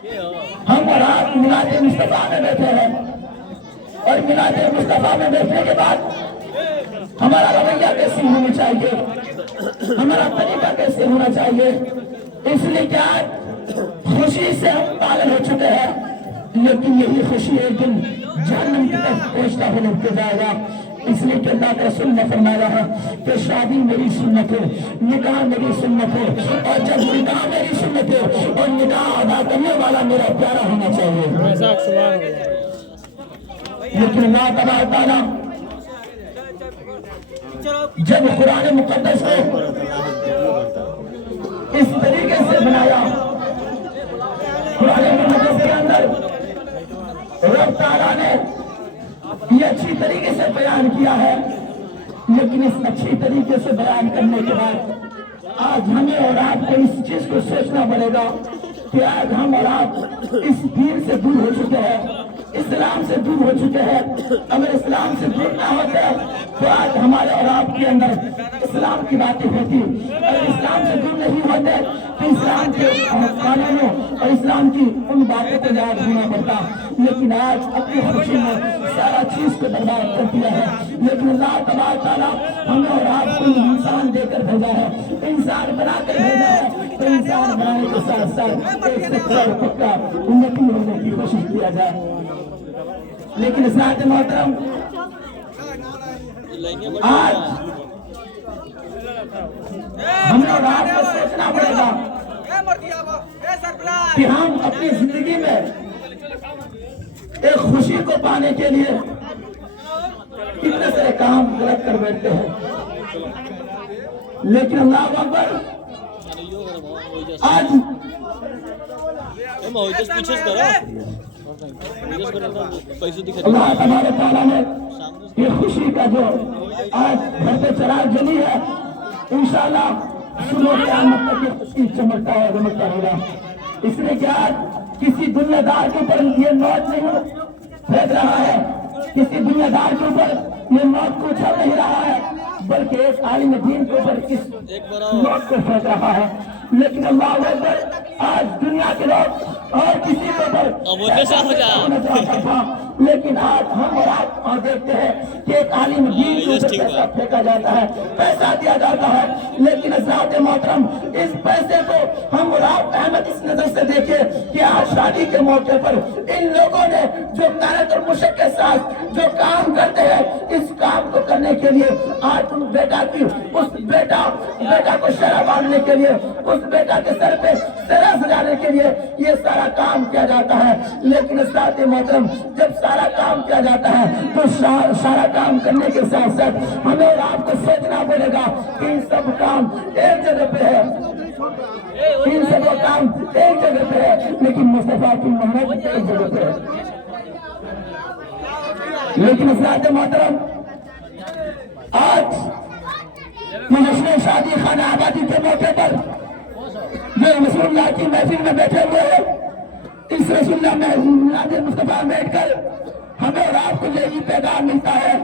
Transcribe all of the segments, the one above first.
ہم اور آپ میلاد مصطفیٰ میں بیٹھے ہیں، اور میلاد مصطفیٰ میں بیٹھنے کے بعد ہمارا رویہ کیسے ہونا چاہیے، ہمارا طریقہ کیسے ہونا چاہیے؟ اس لیے کیا خوشی سے ہم پاگل ہو چکے ہیں، لیکن یہی خوشی ایک دن جہنم کی طرف پہنچتا ہو لگتے جائے گا۔ اس لیے کہ اللہ کا رسول نے فرمایا ہے کہ شادی میری سنت ہے، نکاح میری سنت ہے، اور جب نکاح میری سنت ہے اور نکاح ادا کرنے والا میرا پیارا ہونا چاہیے۔ لیکن اللہ تبارک تعالیٰ جب قرآن مقدس کو اس طریقے سے بنایا، قرآن مقدس کے اندر رب تعالیٰ نے یہ اچھی طریقے سے بیان کیا ہے، لیکن اس اچھی طریقے سے بیان کرنے کے بعد آج ہمیں اور آپ کو اس چیز کو سوچنا پڑے گا کہ آج ہم اور آپ اس دین سے دور ہو چکے ہیں، اسلام سے دور ہو چکے ہیں۔ اگر اسلام سے دور نہ ہوتے تو آج ہمارے اور آپ کے اندر اسلام کی باتیں ہوتی، اگر اسلام سے دور نہیں ہوتے تو اسلام کے قانونوں اور اسلام کی ان باتوں کو یاد ہونا پڑتا، لیکن آج اپنی خوشی میں سارا چیز کو برباد کر دیا ہے۔ لیکن اللہ تبارک تعالیٰ ہمیں اور آپ کو انسان دے کر بھیجا ہے، انسان بنا کر بھیجا ہے، تو انسان بنانے کے ساتھ ساتھ ایک سچا اور پکا امتی ہونے کی کوشش کیا جائے۔ لیکن اساتذہ محترم، آج ہمیں اور آپ کو سوچنا پڑے گا کہ ہم اپنی زندگی میں ایک خوشی کو پانے کے لیے کتنے سارے کام غلط کر بیٹھتے ہیں، لیکن اللہ اکبر، آج اللہ تبارک تعالیٰ نے یہ خوشی کا جو آج گھر پہ چراغ جلی ہے، انشاءاللہ صبح قیامت تک یہ خوشی چمکتا ہے، چمکتا ہوگا۔ اس لیے کہ آج کسی دنیا دار کے اوپر یہ موت نہیں پھینک رہا ہے، کسی دنیا دار کے اوپر یہ موت کو چھڑ نہیں رہا ہے، بلکہ ایک عالم دین کے اوپر اس موت کو پھینک رہا ہے۔ لیکن اللہ اکبر، آج دنیا کے لوگ اور کسی کے اوپر ہونا چاہتا تھا، لیکن آج ہم اور آپ دیکھتے ہیں کہ ایک عالم دین کے اوپر پیسہ پھینکا جاتا ہے، پیسہ دیا جاتا ہے، لیکن حضرات محترم، اس پیسے کو ہم اور آپ احمد اس نظر سے دیکھیں کہ آج شادی کے موقع پر ان لوگوں نے جو محنت اور مشقت کے ساتھ جو کام کرتے ہیں، اس کام کو کرنے کے لیے آج ان بیٹا کی بیٹا کو شرح باندھنے کے لیے، اس بیٹا کے سر پہ سرا سجانے کے لیے یہ سارا کام کیا جاتا ہے۔ لیکن حضرات محترم، جب سارا کام کیا جاتا ہے تو سارا کام کرنے کے ساتھ ساتھ ہمیں اور آپ کو سوچنا پڑے گا کہ ان سب کام ایک جگہ پہ ہے، ان سب کام ایک جگہ پہ ہے، لیکن مصطفیٰ کی محنت ایک جگہ پہ ہے۔ لیکن حضرات محترم، آج جشن شادی خانہ آبادی کے موقع پر جو رسول اللہ کی محفل میں بیٹھے ہوئے ہیں، اس رسول اللہ میں میلاد مصطفیٰ میں بیٹھ کر ہمیں اور آپ کو یہی پیغام ملتا ہے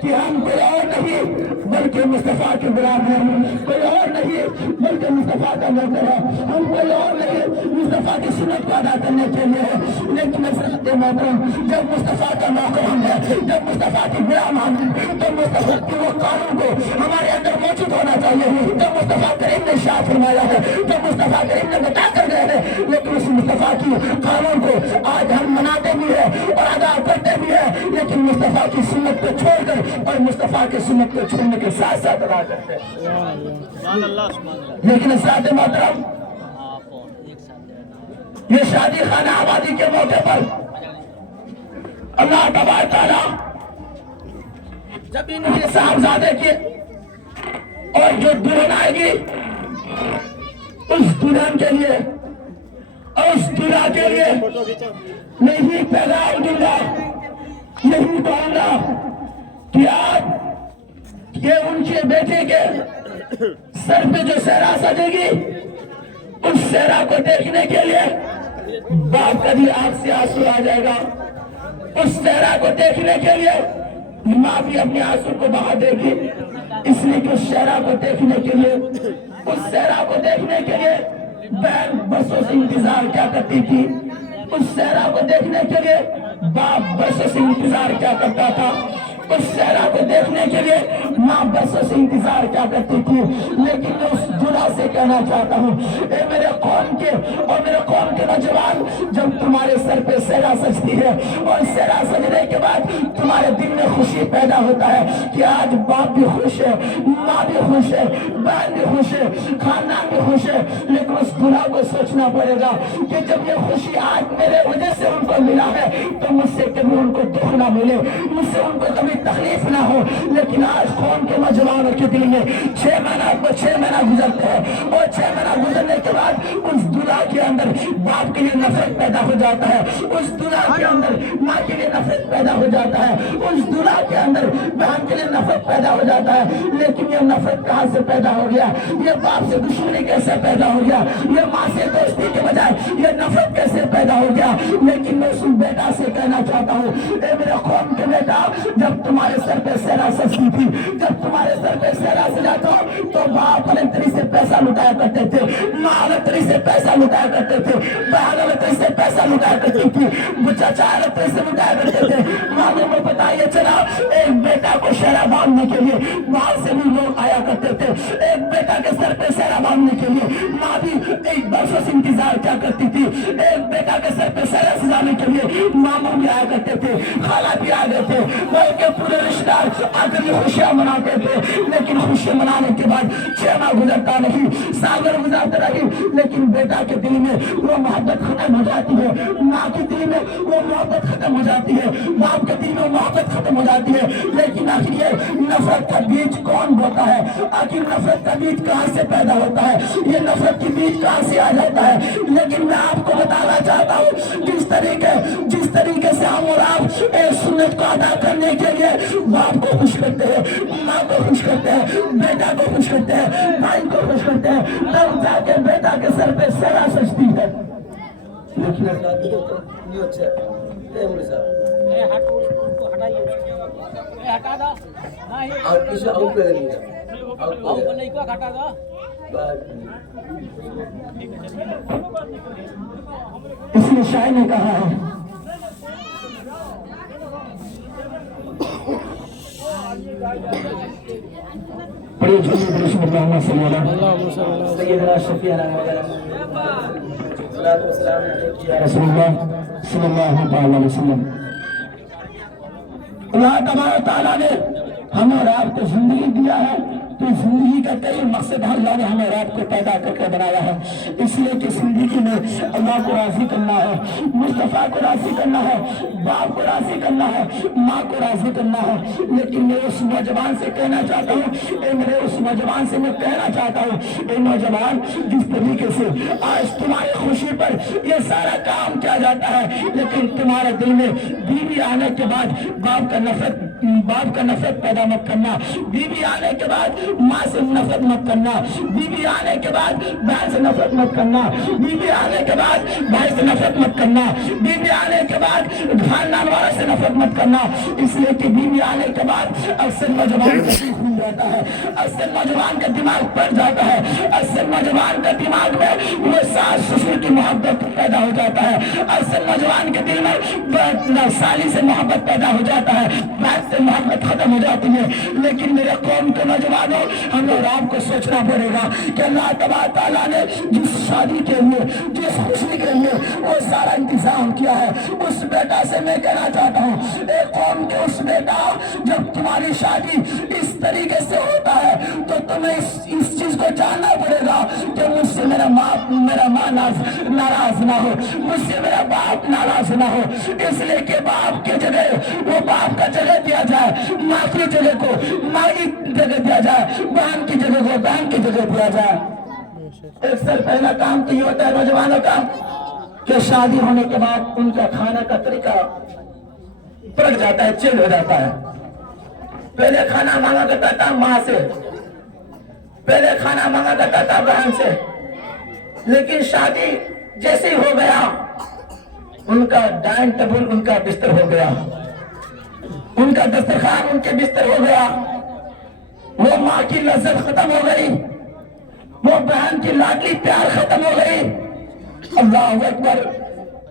کہ ہم کوئی اور نہیں بلکہ مصطفیٰ کے غلام ہیں، کوئی اور نہیں بلکہ مصطفیٰ کا نوکر ہے، ہم کوئی اور نہیں مصطفیٰ کی سنت کو ادا کرنے کے لیے ہے۔ لیکن حضرت محترم، جب مصطفیٰ کا نوکر ہم ہیں، جب مصطفیٰ کی غلام ہم ہیں، تو مصطفیٰ کے وہ قانون کو ہمارے اندر موجود ہونا چاہیے جو مصطفیٰ کریم نے شاہ فرمایا ہے، جو مصطفیٰ کریم نے بتا کر گئے ہیں۔ لیکن اس مصطفیٰ کی قانون کو آج ہم مناتے بھی ہیں اور ادا کرتے بھی ہیں، لیکن مصطفیٰ کی سنت کو چھوڑ کر اور مصطفیٰ کی سنت کو چھوڑنے کے ساتھ ساتھ ادا کرتے ہیں۔ لیکن حضرات محترم، یہ شادی خانہ آبادی کے موقع پر اللہ تبارک تعالیٰ جب ان کے صاحبزادے کے اور جو دلہن آئے گی اس دلہن کے لیے اور اس دلہا کے لیے نہیں پیغام دوں گا، نہیں کہوں گا کہ آج یہ ان کے بیٹے کے سر پہ جو سہرا سجے گی، اس سہرا کو دیکھنے کے لیے باپ کا بھی آنکھ سے آنسو آ جائے گا، اس سہرا کو دیکھنے کے لیے ماں بھی اپنے آنسو کو بہا دے گی، اس لیے کہ اس سہرا کو دیکھنے کے لیے، اس سہرا کو دیکھنے کے لیے بہن برسوں سے انتظار کیا کرتی تھی، اس صحرا کو دیکھنے کے لیے باپ برسوں سے انتظار کیا کرتا تھا، اس صحرا کو دیکھنے کے لیے ماں برسوں سے انتظار کیا کرتی تھی، لیکن میں اس دلہا سے کہنا چاہتا ہوں، اے میرے قوم کے اور میرے قوم کے نوجوان، جب تمہارے سر پہ صحرا سجتی ہے اور صحرا سجنے کے بعد تمہارے دل میں خوشی پیدا ہوتا ہے کہ آج باپ بھی خوش ہے، ماں بھی خوش ہے، بہن بھی خوش ہے، خاندان بھی خوش ہے، لیکن اس دلہا کو سوچنا پڑے گا کہ جب یہ خوشی آج میرے وجہ سے ان کو ملا ہے تو مجھ سے کبھی ان کو دکھ نہ ملے، مجھ سے ان کو کبھی تکلیف نہ ہو۔ لیکن آج قوم کے نوجوانوں کے دل میں 6 مہینہ گزرتے ہیں اور 6 مہینہ گزرنے کے بعد اس دلہا کے اندر باپ کے لیے نفرت پیدا ہو جاتا ہے، اس دلہا کے اندر ماں کے لیے نفرت پیدا ہو جاتا ہے، اس دلہا کے اندر بہن کے لیے نفرت پیدا ہو جاتا ہے۔ لیکن یہ نفرت کہاں سے پیدا ہو گیا؟ یہ باپ سے دشمنی کیسے پیدا ہو گیا؟ یہ ماں سے دوستی کے بجائے یہ نفرت کیسے پیدا ہو گیا؟ لیکن میں اس بیٹا سے کہنا چاہتا ہوں، اے میرے قوم کے بیٹا، جب تمہارے سر پہ صحرا سجتی تھی، جب تمہارے سر پہ صحرا سجا تو باپ الگ طریقے سے پیسہ لٹایا کرتے تھے، ماں الگ طریقے سے پیسہ لٹایا کرتے تھے، بہن الگ طریقے سے پیسہ لٹایا کرتی تھی، چچا الگ طریقے سے لٹایا کرتے تھے۔ معلوم میں پتا یہ چلا ایک بیٹا کو صحرا باندھنے کے لیے باہر سے بھی لوگ آیا کرتے تھے، ایک بیٹا کے سر پہ صحرا باندھنے کے لیے ماں بھی ایک برسوں سے انتظار کیا کرتی تھی، ایک بیٹا کے سر پہ صحرا سجانے کے لیے ماموں بھی آیا کرتے تھے، خالہ بھی آ گئے تھے، بلکہ پورے رشتہ دار آ کر یہ خوشیاں مناتے تھے۔ لیکن خوشیاں منانے کے بعد 6 ماہ گزرتا نہیں، سال گزرتا رہی، لیکن بیٹا کے دل میں وہ محبت ختم ہو جاتی ہے، ماں کے دل میں وہ محبت ختم ہو جاتی ہے، باپ کے دل میں محبت ختم ہو جاتی ہے۔ لیکن آخر یہ نفرت کا بیج کون بوتا ہے؟ آخر نفرت کا بیج کہاں سے پیدا ہوتا ہے؟ یہ نفرت کی بیج کہاں سے آ جاتا ہے؟ لیکن میں آپ کو بتانا چاہتا ہوں، جس طریقے سے ہم اور آپ ایک سنت کو ادا کرنے کے لیے باپ کو خوش کرتے ہیں، ماں کو خوش کرتے ہیں، بیٹا کو خوش کرتے ہیں، بھائی کو خوش کرتے ہیں، تب جا کے بیٹا کے سر پہ صحرا سجتی ہے۔ لیکن اس لیے شاعر نے کہا ہے، بڑے جھولی درشم اللہ صلی اللہ علیہ وسلم سیدنا شفیعنا رسول اللہ صلی اللہ علیہ وسلم۔ اللہ تبارک تعالیٰ نے ہمیں اور آپ کو زندگی دیا ہے، تو زندگی کا کئی مقصد اللہ نے ہمیں اور آپ کو پیدا کر کے بنایا ہے، اس لیے کہ زندگی میں اللہ کو راضی کرنا ہے، مصطفیٰ کو راضی کرنا ہے، باپ کو راضی کرنا ہے، ماں کو راضی کرنا ہے۔ لیکن میں اس نوجوان سے کہنا چاہتا ہوں، اس نوجوان سے میں کہنا چاہتا ہوں، اے نوجوان، جس طریقے سے آج تمہاری خوشی پر یہ سارا کام کیا جاتا ہے، لیکن تمہارے دل میں بیوی آنے کے بعد باپ کا نفرت پیدا مت کرنا، بیوی آنے کے بعد ماں سے نفرت مت کرنا، بیوی آنے کے بعد بہن سے نفرت مت کرنا، بیوی آنے کے بعد بھائی سے نفرت مت کرنا، بیوی آنے کے بعد خاندان والوں سے نفرت مت کرنا۔ اس لیے کہ بیوی آنے کے بعد اکثر نوجوان کا دل کھل جاتا ہے، اکثر نوجوان کا دماغ پڑ جاتا ہے، اکثر نوجوان کا دماغ میں وہ ساس سسر کی محبت پیدا ہو جاتا ہے، اکثر نوجوان کے دل میں سالی سے محبت پیدا ہو جاتا ہے، بہن سے محبت ختم ہو جاتی ہے۔ لیکن میرے قوم کے نوجوانوں، ہم اور آپ کو سوچنا پڑے گا کہ اللہ تبارک تعالیٰ نے جس شادی کے لیے، جس خوشی کے لیے وہ سارا انتظام کیا ہے، اس بیٹا سے میں کہنا چاہتا ہوں، اے قوم کے اس بیٹا، جب تمہاری شادی اس طریقے سے ہوتا ہے تو تمہیں اس چیز کو جاننا پڑے گا کہ مجھ سے میرا ماں ناراض نہ ہو، مجھ سے میرا باپ ناراض نہ ہو۔ اس لیے کہ باپ کی جگہ وہ باپ کا جگہ دیا جائے، ماں کی جگہ کو ماں کی جگہ دیا جائے، بہن کی جگہ کو بہن کی جگہ دیا جائے۔ ایک سر پہلا کام تو یہ ہوتا ہے نوجوانوں کا کہ شادی ہونے کے بعد ان کا کھانا کا طریقہ پلٹ جاتا ہے، چینج ہو جاتا ہے۔ پہلے کھانا مانگا کرتا تھا ماں سے، پہلے کھانا مانگا کرتا تھا بہن سے، لیکن شادی جیسے ہو گیا ان کا ڈائننگ ٹیبل ان کا بستر ہو گیا، ان کا دسترخوان ان کے بستر ہو گیا، وہ ماں کی لذت ختم ہو گئی، وہ بہن کی لاڈلی پیار ختم ہو گئی۔ اللہ اکبر،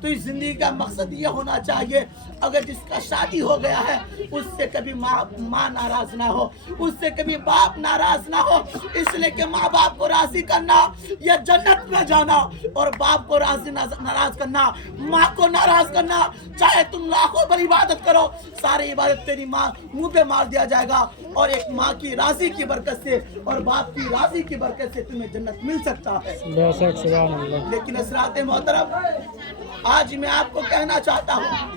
تو اس زندگی کا مقصد یہ ہونا چاہیے اگر جس کا شادی ہو گیا ہے اس سے کبھی ماں ناراض نہ ہو، اس سے کبھی باپ ناراض نہ ہو، اس لیے کہ ماں باپ کو راضی کرنا یا جنت میں جانا، اور باپ کو ناراض کرنا، ماں کو ناراض کرنا، چاہے تم لاکھوں بار عبادت کرو، ساری عبادت تیری ماں منہ پہ مار دیا جائے گا، اور ایک ماں کی راضی کی برکت سے اور باپ کی راضی کی برکت سے تمہیں جنت مل سکتا ہے۔ لیکن حضرات محترم، آج میں آپ کو کہنا چاہتا ہوں،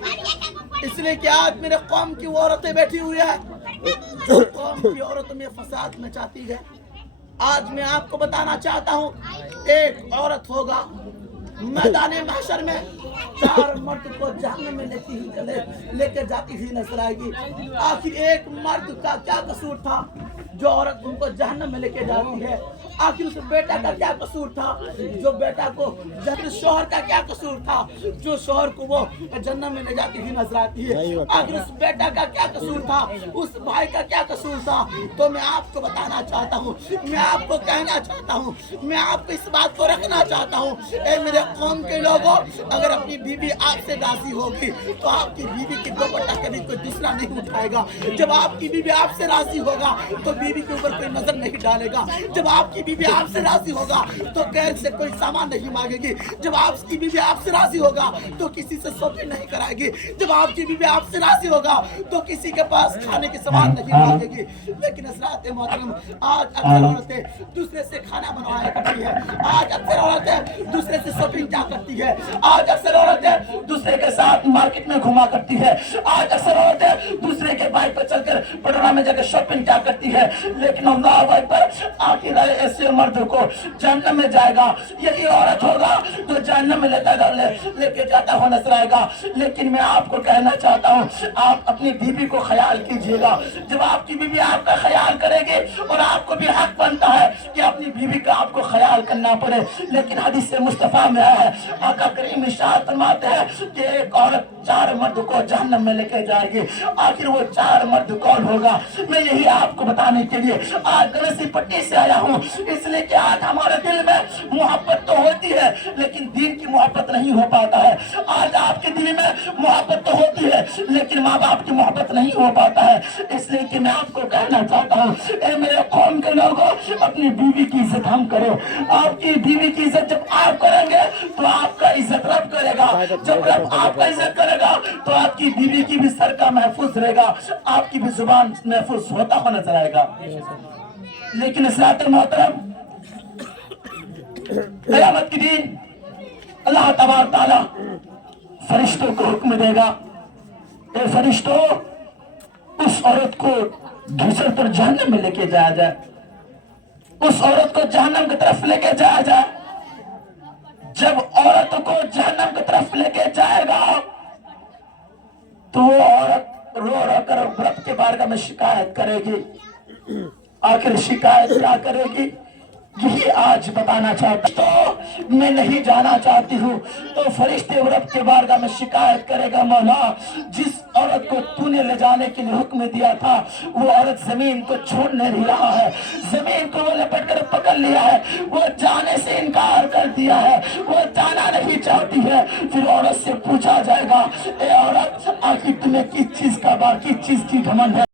اس لیے کہ آج میرے قوم کی وہ عورتیں بیٹھی ہوئی ہیں جو قوم کی عورتوں میں فساد میں چاہتی ہے۔ آج میں آپ کو بتانا چاہتا ہوں، ایک عورت ہوگا میدان محشر میں 4 مرد کو جہنم میں لے کے جاتی ہوئی نظر آئے گی۔ آخر ایک مرد کا کیا قصور تھا جو عورت ان کو جہنم میں لے کے جاتی ہے؟ آخر اس بیٹا کا کیا قصور تھا جو بیٹا کو، شوہر کا کیا قصور تھا جو شوہر کو وہ جہنم میں لے جاتی ہوئی نظر آتی ہے؟ آخر اس بیٹا کا کیا قصور تھا، اس بھائی کا کیا قصور تھا؟ تو میں آپ کو بتانا چاہتا ہوں، میں آپ کو کہنا چاہتا ہوں، میں آپ کو اس بات کو رکھنا چاہتا ہوں، اے میرے قوم کے لوگوں، اگر اپنی بیوی آپ سے راضی ہوگی تو آپ کی بیوی کی دوپٹہ کبھی کوئی دوسرا نہیں اٹھائے گا۔ جب آپ کی بیوی آپ سے راضی ہوگا تو بیوی کے اوپر کوئی نظر نہیں ڈالے گا۔ جب آپ کی بیوی آپ سے راضی ہوگا تو غیر سے کوئی سامان نہیں مانگے گی۔ جب آپ کی بیوی آپ سے راضی ہوگا تو کسی سے شاپنگ نہیں کرائے گی۔ جب آپ کی بیوی آپ سے راضی ہوگا تو کسی کے پاس کھانے کے سامان نہیں مانگے گی۔ لیکن حضرات محترم، آج اکثر عورتیں دوسرے سے کھانا بنوایا کرتی ہے، آج اکثر عورتیں دوسرے سے شاپنگ کیا کرتی ہے، آج اکثر عورتیں دوسرے کے ساتھ مارکیٹ میں گھوما کرتی ہے، آج اکثر عورتیں دوسرے کے بائک پر چل کر پٹنہ میں جا کے شاپنگ کیا کرتی ہے۔ لیکن اللہ اکبر، آخر ایسے مرد کو جہنم میں جائے گا، یہی عورت ہوگا جو جہنم میں لے کے جاتا ہوا نظر آئے گا۔ لیکن میں آپ کو کہنا چاہتا ہوں، آپ اپنی بیوی کو خیال کیجئے گا۔ جب آپ کی بیوی آپ کا خیال کرے گی، اور آپ کو بھی حق بنتا ہے کہ اپنی بیوی کا آپ کو خیال کرنا پڑے، لیکن حدیث مصطفیٰ میں ہے، آقا کریم ارشاد فرماتے ہیں کہ ایک عورت 4 مرد کو جہنم میں لے کے جائے گی۔ آخر وہ 4 مرد کون ہوگا؟ میں یہی آپ کو بتانے کے لیے آج گلسی پٹی سے آیا ہوں، اس لیے کہ آج ہمارے دل میں محبت تو ہوتی ہے لیکن دین کی محبت نہیں ہو پاتا ہے۔ آج آپ کے دل میں محبت تو ہوتی ہے لیکن ماں باپ کی محبت نہیں ہو پاتا ہے۔ اس لیے کہ میں آپ کو کہنا چاہتا ہوں، اے میرے قوم کے لوگوں، اپنی بیوی کی عزت ہم کرو۔ آپ کی بیوی کی عزت جب آپ کریں گے تو آپ کا عزت رب کرے گا، جب رب آپ کا عزت کرے گا تو آپ کی بیوی کی بھی سر کا محفوظ رہے گا، آپ کی بھی زبان محفوظ ہوتا ہوا نظر آئے گا۔ لیکن حضرات محترم، قیامت کے دن اللہ تبارک تعالیٰ فرشتوں کو حکم دے گا، اے فرشتوں، اس عورت کو گھسڑ کر جہنم میں لے کے جایا جائے، اس عورت کو جہنم کی طرف لے کے جایا جائے۔ جب عورت کو جہنم کی طرف لے کے جائے گا تو وہ عورت رو رو کر رب کے بارگاہ میں شکایت کرے گی۔ آخر شکایت کیا کرے گی؟ یہی آج بتانا چاہتی تو میں نہیں جانا چاہتی ہوں۔ تو فرشتے رب کے بارگاہ میں شکایت کرے گا، مولا، جس عورت کو تو نے لے جانے کے لیے حکم دیا تھا وہ عورت زمین کو چھوڑ نہیں رہا ہے، زمین کو وہ لپٹ کر پکڑ لیا ہے، وہ جانے سے انکار کر دیا ہے، وہ جانا نہیں چاہتی ہے۔ پھر عورت سے پوچھا جائے گا، اے عورت، آخر تمہیں کس چیز کی گھمنڈ ہے؟